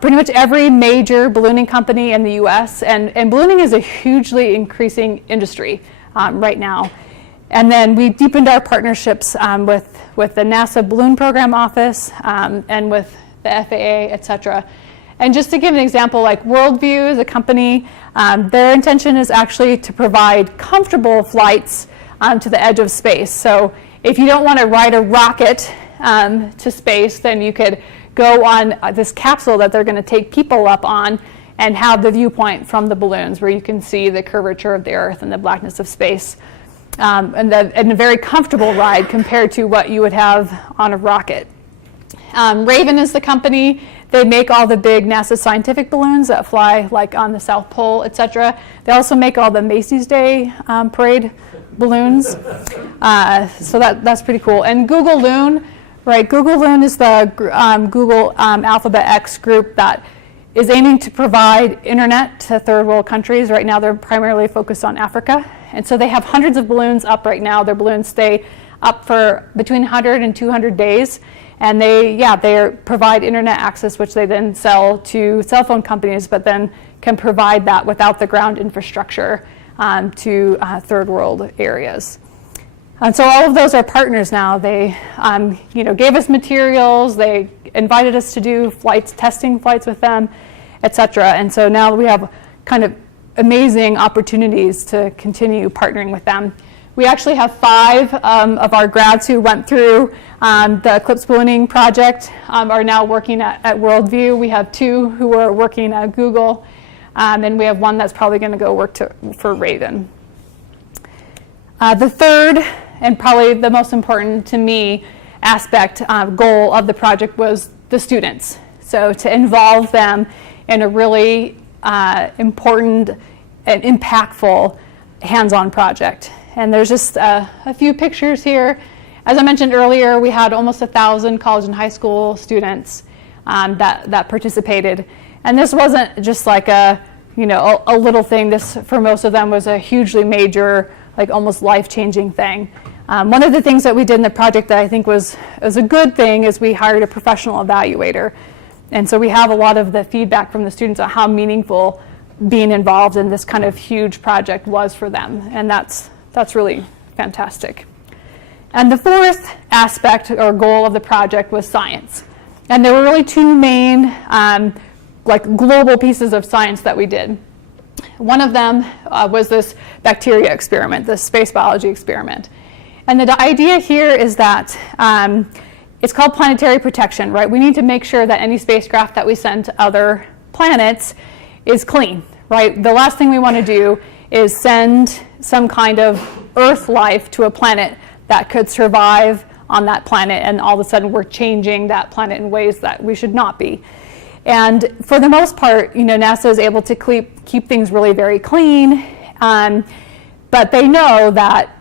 pretty much every major ballooning company in the US, and ballooning is a hugely increasing industry right now. And then we deepened our partnerships with the NASA Balloon Program Office and with the FAA, et cetera. And just to give an example, like Worldview is a company, their intention is actually to provide comfortable flights to the edge of space. So if you don't want to ride a rocket to space, then you could go on this capsule that they're going to take people up on and have the viewpoint from the balloons where you can see the curvature of the Earth and the blackness of space. And a very comfortable ride compared to what you would have on a rocket. Raven is the company. They make all the big NASA scientific balloons that fly like on the South Pole, et cetera. They also make all the Macy's Day Parade balloons. So that's pretty cool. And Google Loon, right? Google Loon is the Google Alphabet X group that is aiming to provide internet to third world countries. Right now they're primarily focused on Africa. And so they have hundreds of balloons up right now. Their balloons stay up for between 100 and 200 days. And they provide internet access, which they then sell to cell phone companies, but then can provide that without the ground infrastructure to third world areas. And so all of those are partners now. They gave us materials. They invited us to do testing flights with them, et cetera. And so now we have kind of amazing opportunities to continue partnering with them. We actually have 5 of our grads who went through the Eclipse Ballooning project are now working at Worldview. We have 2 who are working at Google, and we have 1 that's probably going to go work for Raven. The third, and probably the most important to me, goal of the project was the students. So to involve them in a really important and impactful hands-on project. And there's just a few pictures here. As I mentioned earlier, we had almost 1,000 college and high school students that participated. And this wasn't just like a little thing. This, for most of them, was a hugely major, like almost life-changing thing. One of the things that we did in the project that I think was a good thing is we hired a professional evaluator. And so we have a lot of the feedback from the students on how meaningful being involved in this kind of huge project was for them. And that's really fantastic. And the fourth aspect or goal of the project was science. And there were really 2 main global pieces of science that we did. One of them was this bacteria experiment, this space biology experiment. And the idea here is that it's called planetary protection, right? We need to make sure that any spacecraft that we send to other planets is clean, right? The last thing we want to do is send some kind of Earth life to a planet that could survive on that planet, and all of a sudden we're changing that planet in ways that we should not be. And for the most part, NASA is able to keep things really very clean, but they know that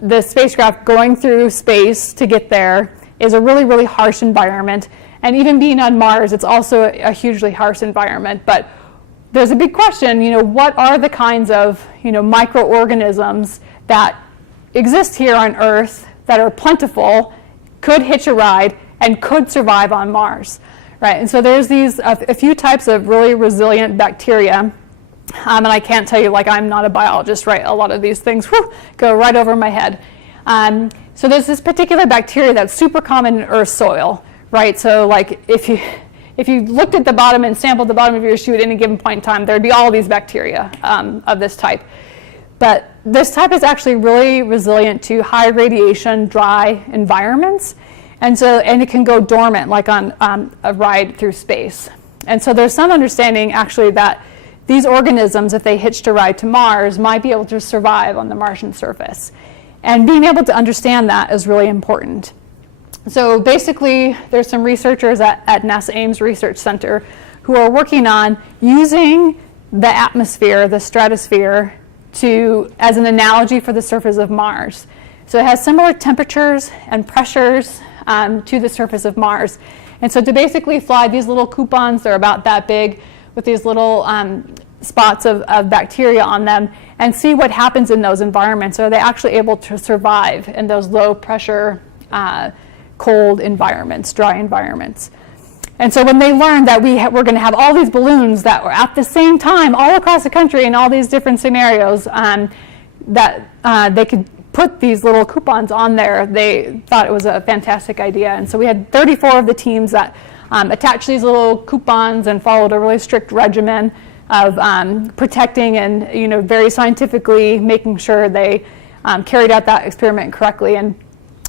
the spacecraft going through space to get there is a really, really harsh environment. And even being on Mars, it's also a hugely harsh environment. But there's a big question, what are the kinds of, microorganisms that exist here on Earth that are plentiful, could hitch a ride, and could survive on Mars, right? And so there's a few types of really resilient bacteria. And I can't tell you, I'm not a biologist, right? A lot of these things go right over my head. So there's this particular bacteria that's super common in Earth soil, right? So if you looked at the bottom and sampled the bottom of your shoe at any given point in time, there'd be all these bacteria of this type. But this type is actually really resilient to high radiation, dry environments. And it can go dormant, like on a ride through space. And so there's some understanding actually that these organisms, if they hitched a ride to Mars, might be able to survive on the Martian surface. And being able to understand that is really important. So basically, there's some researchers at NASA Ames Research Center who are working on using the atmosphere, the stratosphere, as an analogy for the surface of Mars. So it has similar temperatures and pressures to the surface of Mars. And so to basically fly these little coupons, they're about that big, with these little spots of bacteria on them, and see what happens in those environments. Are they actually able to survive in those low pressure, cold environments, dry environments? And so when they learned that we're going to have all these balloons that were at the same time all across the country in all these different scenarios, that they could put these little coupons on there, they thought it was a fantastic idea. And so we had 34 of the teams that attached these little coupons and followed a really strict regimen of protecting and very scientifically making sure they carried out that experiment correctly. And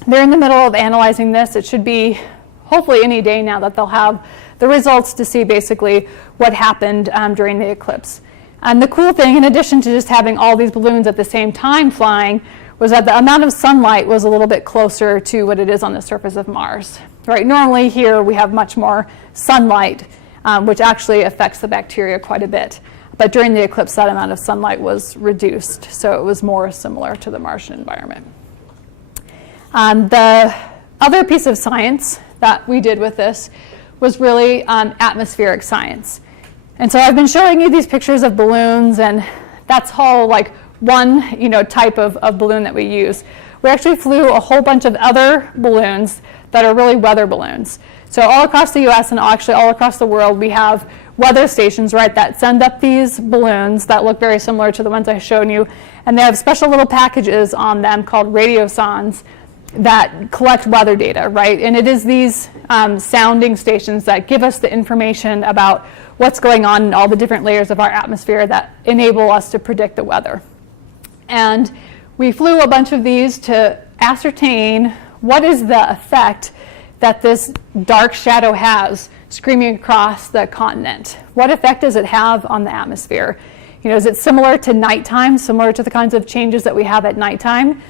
they're in the middle of analyzing this. It should be hopefully any day now that they'll have the results to see basically what happened during the eclipse. And the cool thing, in addition to just having all these balloons at the same time flying, was that the amount of sunlight was a little bit closer to what it is on the surface of Mars. Right? Normally here we have much more sunlight, which actually affects the bacteria quite a bit. But during the eclipse, that amount of sunlight was reduced, so it was more similar to the Martian environment. The other piece of science that we did with this was really atmospheric science. And so I've been showing you these pictures of balloons, and that's all like one type of balloon that we use. We actually flew a whole bunch of other balloons that are really weather balloons. So all across the US and actually all across the world, we have weather stations, right, that send up these balloons that look very similar to the ones I've shown you. And they have special little packages on them called radiosondes that collect weather data, right? And it is these sounding stations that give us the information about what's going on in all the different layers of our atmosphere that enable us to predict the weather. And we flew a bunch of these to ascertain what is the effect that this dark shadow has screaming across the continent. What effect does it have on the atmosphere? Is it similar to nighttime, similar to the kinds of changes that we have at nighttime?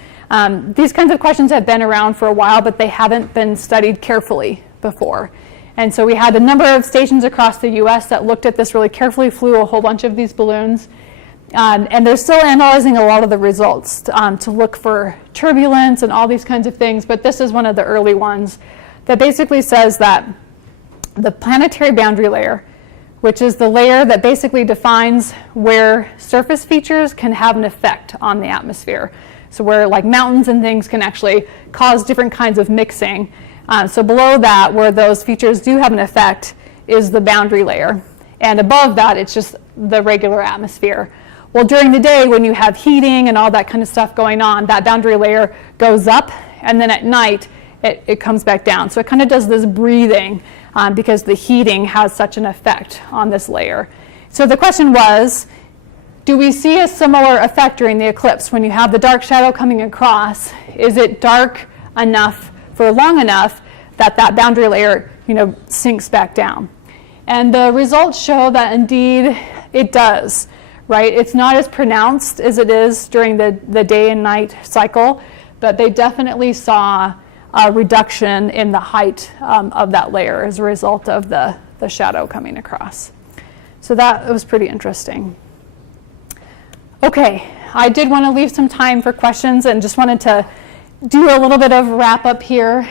These kinds of questions have been around for a while, but they haven't been studied carefully before. And so we had a number of stations across the US that looked at this really carefully, flew a whole bunch of these balloons. And they're still analyzing a lot of the results to look for turbulence and all these kinds of things. But this is one of the early ones that basically says that the planetary boundary layer, which is the layer that basically defines where surface features can have an effect on the atmosphere. So where like mountains and things can actually cause different kinds of mixing. So below that, where those features do have an effect, is the boundary layer. And above that, it's just the regular atmosphere. Well, during the day, when you have heating and all that kind of stuff going on, that boundary layer goes up, and then at night, it comes back down. So it kind of does this breathing because the heating has such an effect on this layer. So the question was, do we see a similar effect during the eclipse? When you have the dark shadow coming across, is it dark enough for long enough that that boundary layer, sinks back down? And the results show that indeed it does, right? It's not as pronounced as it is during the day and night cycle, but they definitely saw a reduction in the height of that layer as a result of the shadow coming across. So that was pretty interesting. Okay, I did want to leave some time for questions and just wanted to do a little bit of wrap up here.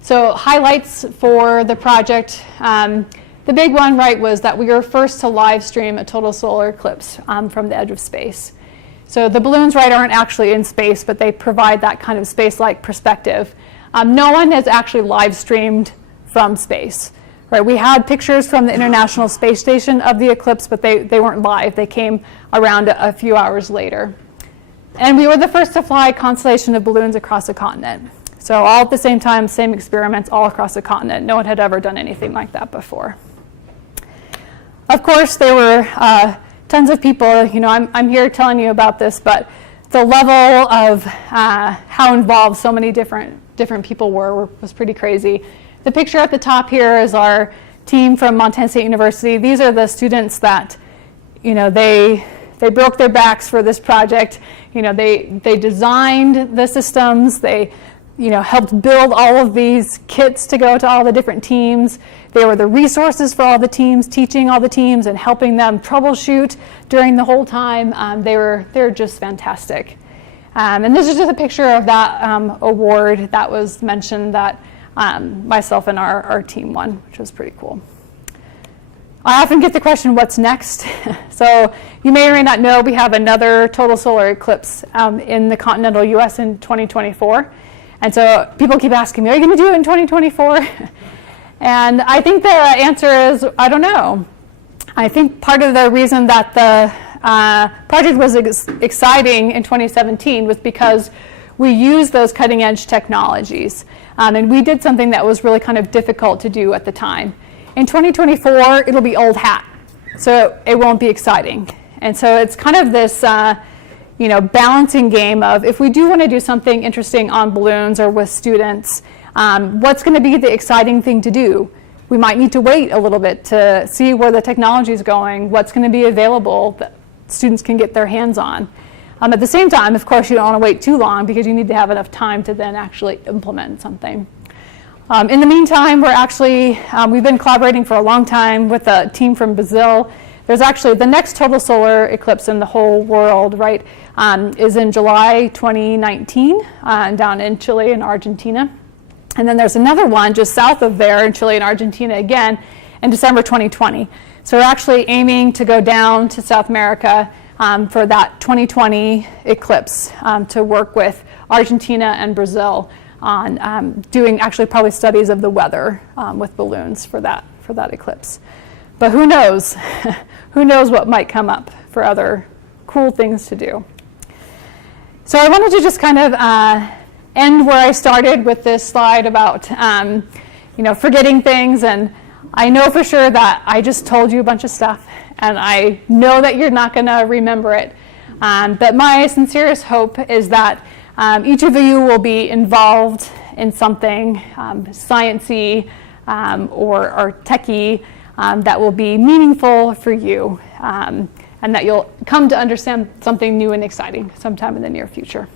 So highlights for the project. The big one, right, was that we were first to live stream a total solar eclipse from the edge of space. So the balloons, right, aren't actually in space, but they provide that kind of space-like perspective. No one has actually live streamed from space. Right, we had pictures from the International Space Station of the eclipse, but they weren't live. They came around a few hours later. And we were the first to fly a constellation of balloons across the continent. So all at the same time, same experiments all across the continent. No one had ever done anything like that before. Of course, there were tons of people. I'm here telling you about this, but the level of how involved so many different people was pretty crazy. The picture at the top here is our team from Montana State University. These are the students that, they broke their backs for this project. They designed the systems, they helped build all of these kits to go to all the different teams. They were the resources for all the teams, teaching all the teams and helping them troubleshoot during the whole time. They're just fantastic. And this is just a picture of that award that was mentioned that myself and our team won, which was pretty cool. I often get the question, what's next? So you may or may not know we have another total solar eclipse in the continental US in 2024. And so people keep asking me, are you going to do it in 2024? And I think the answer is, I don't know. I think part of the reason that the project was exciting in 2017 was because we used those cutting edge technologies. And we did something that was really kind of difficult to do at the time. In 2024, it'll be old hat, so it won't be exciting. And so it's kind of this balancing game of, if we do want to do something interesting on balloons or with students, what's going to be the exciting thing to do? We might need to wait a little bit to see where the technology is going, what's going to be available that students can get their hands on. At the same time, of course, you don't want to wait too long because you need to have enough time to then actually implement something. In the meantime, we've been collaborating for a long time with a team from Brazil. There's actually the next total solar eclipse in the whole world, right, is in July 2019 down in Chile and Argentina. And then there's another one just south of there in Chile and Argentina again in December 2020. So we're actually aiming to go down to South America for that 2020 eclipse to work with Argentina and Brazil on doing actually probably studies of the weather with balloons for that eclipse. But who knows? Who knows what might come up for other cool things to do. So I wanted to just kind of end where I started with this slide about forgetting things. And I know for sure that I just told you a bunch of stuff, and I know that you're not going to remember it. But my sincerest hope is that each of you will be involved in something science-y or techy that will be meaningful for you, and that you'll come to understand something new and exciting sometime in the near future.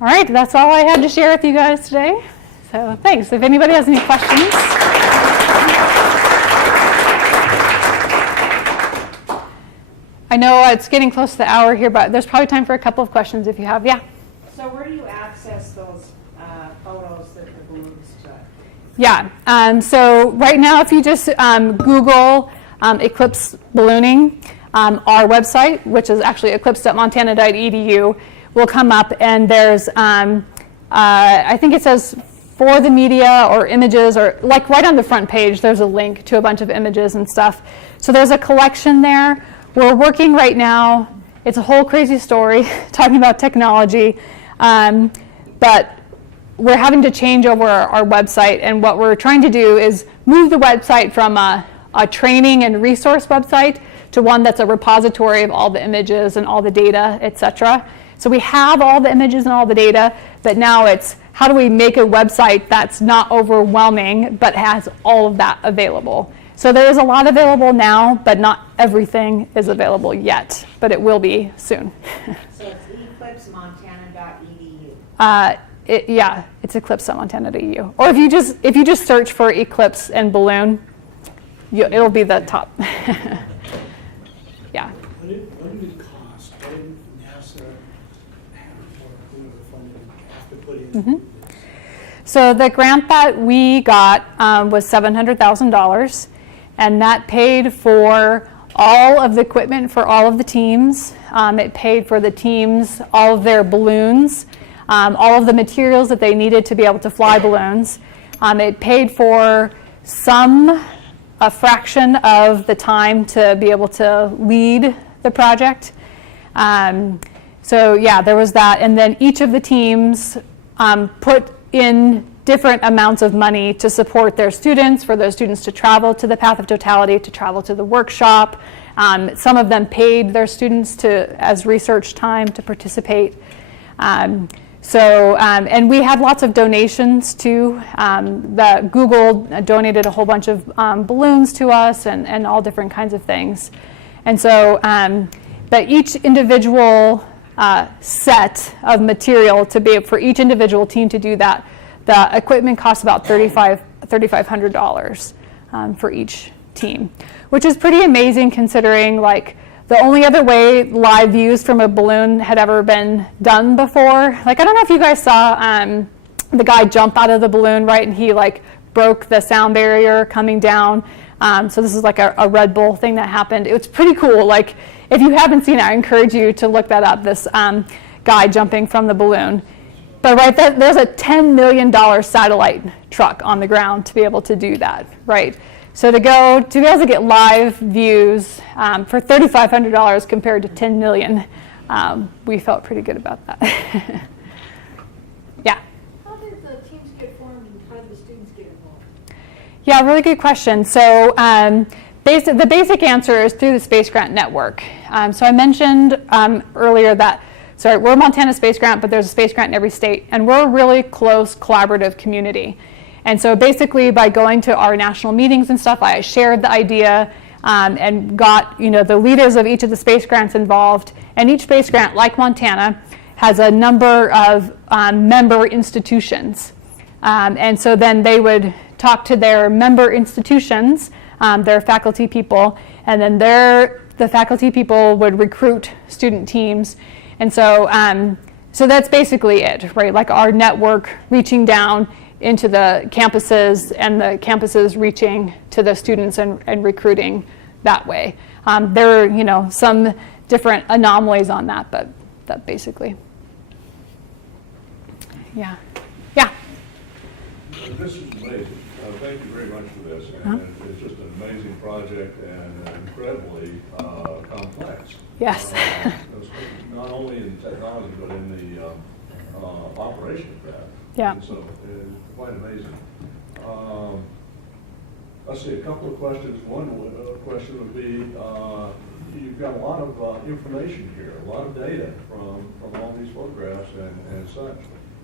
All right, that's all I had to share with you guys today. So thanks. If anybody has any questions. I know it's getting close to the hour here, but there's probably time for a couple of questions if you have. Yeah? So where do you access those photos that the balloons took? Yeah, so right now if you just Google Eclipse ballooning, our website, which is actually eclipse.montana.edu, will come up, and there's, I think it says for the media or images, or like right on the front page, there's a link to a bunch of images and stuff. So there's a collection there. We're working right now, it's a whole crazy story, talking about technology, but we're having to change over our website, and what we're trying to do is move the website from a training and resource website to one that's a repository of all the images and all the data, etc. So we have all the images and all the data, but now it's how do we make a website that's not overwhelming but has all of that available. So there is a lot available now, but not everything is available yet, but it will be soon. So it's eclipsemontana.edu. Yeah, it's eclipse.montana.edu. Or if you just search for Eclipse and balloon, it'll be the top. Yeah. What did it cost? What did NASA have, or whoever funded it, have to put in? So the grant that we got was $700,000, and that paid for all of the equipment for all of the teams. It paid for the teams, all of their balloons, all of the materials that they needed to be able to fly balloons. It paid for a fraction of the time to be able to lead the project. So yeah, there was that. And then each of the teams put in different amounts of money to support their students, for those students to travel to the Path of Totality, to travel to the workshop. Some of them paid their students as research time to participate. And we had lots of donations too. Google donated a whole bunch of balloons to us and all different kinds of things. And so, but each individual set of material to be for each individual team to do that. The equipment costs about $3,500 for each team, which is pretty amazing considering like the only other way live views from a balloon had ever been done before. Like I don't know if you guys saw the guy jump out of the balloon, right, and he like broke the sound barrier coming down. So this is like a Red Bull thing that happened. It was pretty cool. Like if you haven't seen it, I encourage you to look that up, this guy jumping from the balloon. But right, there's a $10 million satellite truck on the ground to be able to do that, right? So to be able to get live views for $3,500 compared to $10 million, we felt pretty good about that. Yeah. How did the teams get formed and how did the students get involved? Yeah, really good question. So the basic answer is through the Space Grant Network. So I mentioned earlier that, we're a Montana Space Grant, but there's a Space Grant in every state, and we're a really close collaborative community. And so basically by going to our national meetings and stuff, I shared the idea and got the leaders of each of the space grants involved. And each space grant, like Montana, has a number of member institutions. And so then they would talk to their member institutions, their faculty people, and then the faculty people would recruit student teams. And so that's basically it, right? Like our network reaching down into the campuses and the campuses reaching to the students and recruiting that way. There are, some different anomalies on that, but that basically. Yeah. Yeah. This is amazing. Thank you very much for this. And it's just an amazing project and incredibly complex. Yes. Not only in technology, but in the operation of that. Yeah. And so it's quite amazing. Let's see, a couple of questions. One question would be, you've got a lot of information here, a lot of data from all these photographs and such.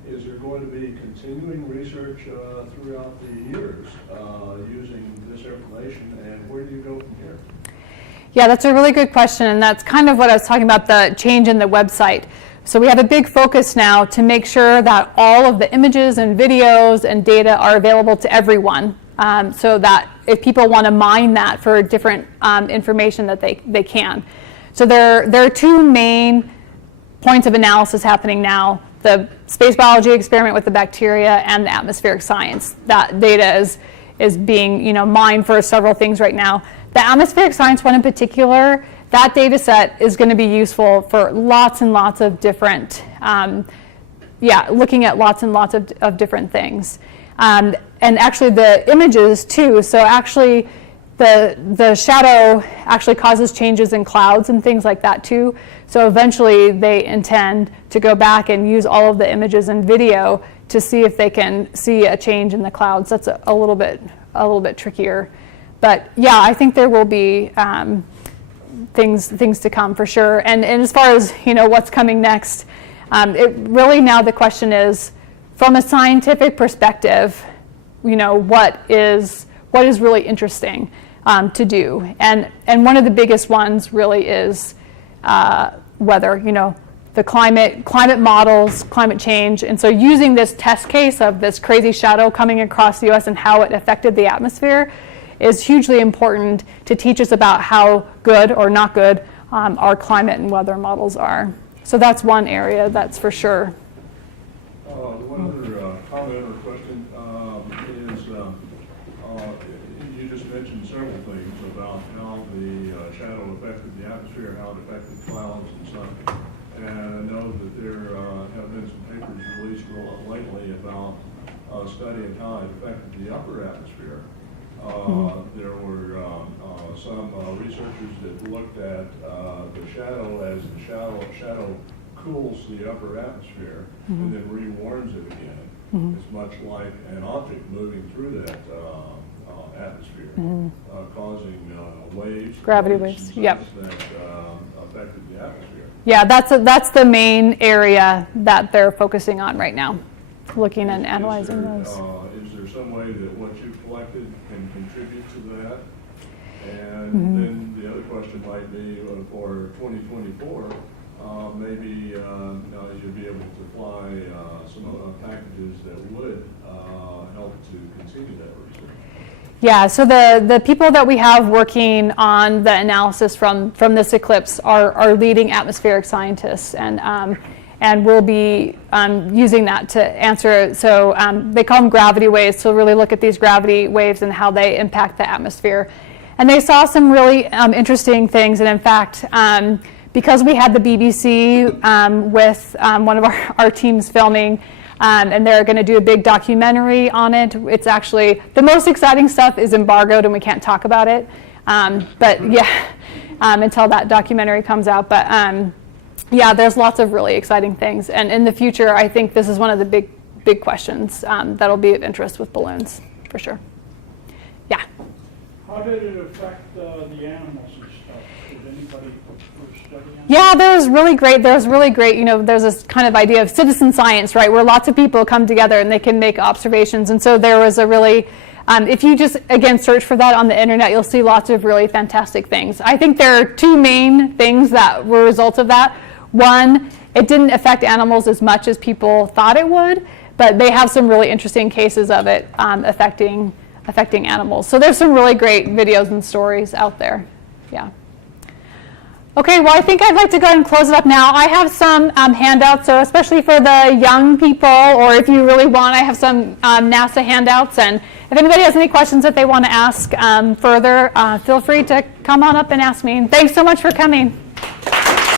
Is there going to be continuing research throughout the years using this information, and where do you go from here? Yeah, that's a really good question, and that's kind of what I was talking about, the change in the website. So we have a big focus now to make sure that all of the images and videos and data are available to everyone, so that if people want to mine that for different information that they can. So there are two main points of analysis happening now: the space biology experiment with the bacteria and the atmospheric science. That data is being mined for several things right now. The atmospheric science one in particular, that data set is going to be useful for lots and lots of different, looking at lots and lots of different things. And actually the images too, so actually the shadow actually causes changes in clouds and things like that too. So eventually they intend to go back and use all of the images and video to see if they can see a change in the clouds. That's a little bit trickier. But yeah, I think there will be things to come for sure. And as far as what's coming next, it really now the question is, from a scientific perspective, what is really interesting to do. And one of the biggest ones really is weather. The climate models, climate change, and so using this test case of this crazy shadow coming across the U.S. and how it affected the atmosphere is hugely important to teach us about how good or not good our climate and weather models are. So that's one area, that's for sure. One other comment or question is, you just mentioned several things about how the shadow affected the atmosphere, how it affected clouds and such. And I know that there have been some papers released lately about studying how it affected the upper atmosphere. There were some researchers that looked at the shadow as the shadow cools the upper atmosphere and then rewarms it again. It's much like an object moving through that atmosphere, causing waves, gravity waves, yep, that affected the atmosphere. Yeah, that's the main area that they're focusing on right now, looking and analyzing those. Is there some way that what you've collected can contribute to that? And then the other question might be for 2024, maybe you'll be able to fly some packages that would help to continue that research. Yeah, so the people that we have working on the analysis from this eclipse are leading atmospheric scientists, and we'll be using that to answer. So they call them gravity waves, so really look at these gravity waves and how they impact the atmosphere. And they saw some really interesting things, and in fact, because we had the BBC with one of our teams filming, and they're going to do a big documentary on it. It's actually, the most exciting stuff is embargoed and we can't talk about it. But yeah, until that documentary comes out. But yeah, there's lots of really exciting things. And in the future, I think this is one of the big questions that'll be of interest with balloons, for sure. Yeah. How did it affect the animals and stuff? Did anybody study on that? Yeah, there's really great, there's this kind of idea of citizen science, right, where lots of people come together and they can make observations. And so there was a really, if you just, again, search for that on the internet, you'll see lots of really fantastic things. I think there are two main things that were results of that. One, it didn't affect animals as much as people thought it would, but they have some really interesting cases of it affecting animals. So there's some really great videos and stories out there. Yeah. Okay, well, I think I'd like to go ahead and close it up now. I have some handouts, so especially for the young people, or if you really want, I have some NASA handouts. And if anybody has any questions that they want to ask further, feel free to come on up and ask me. And thanks so much for coming.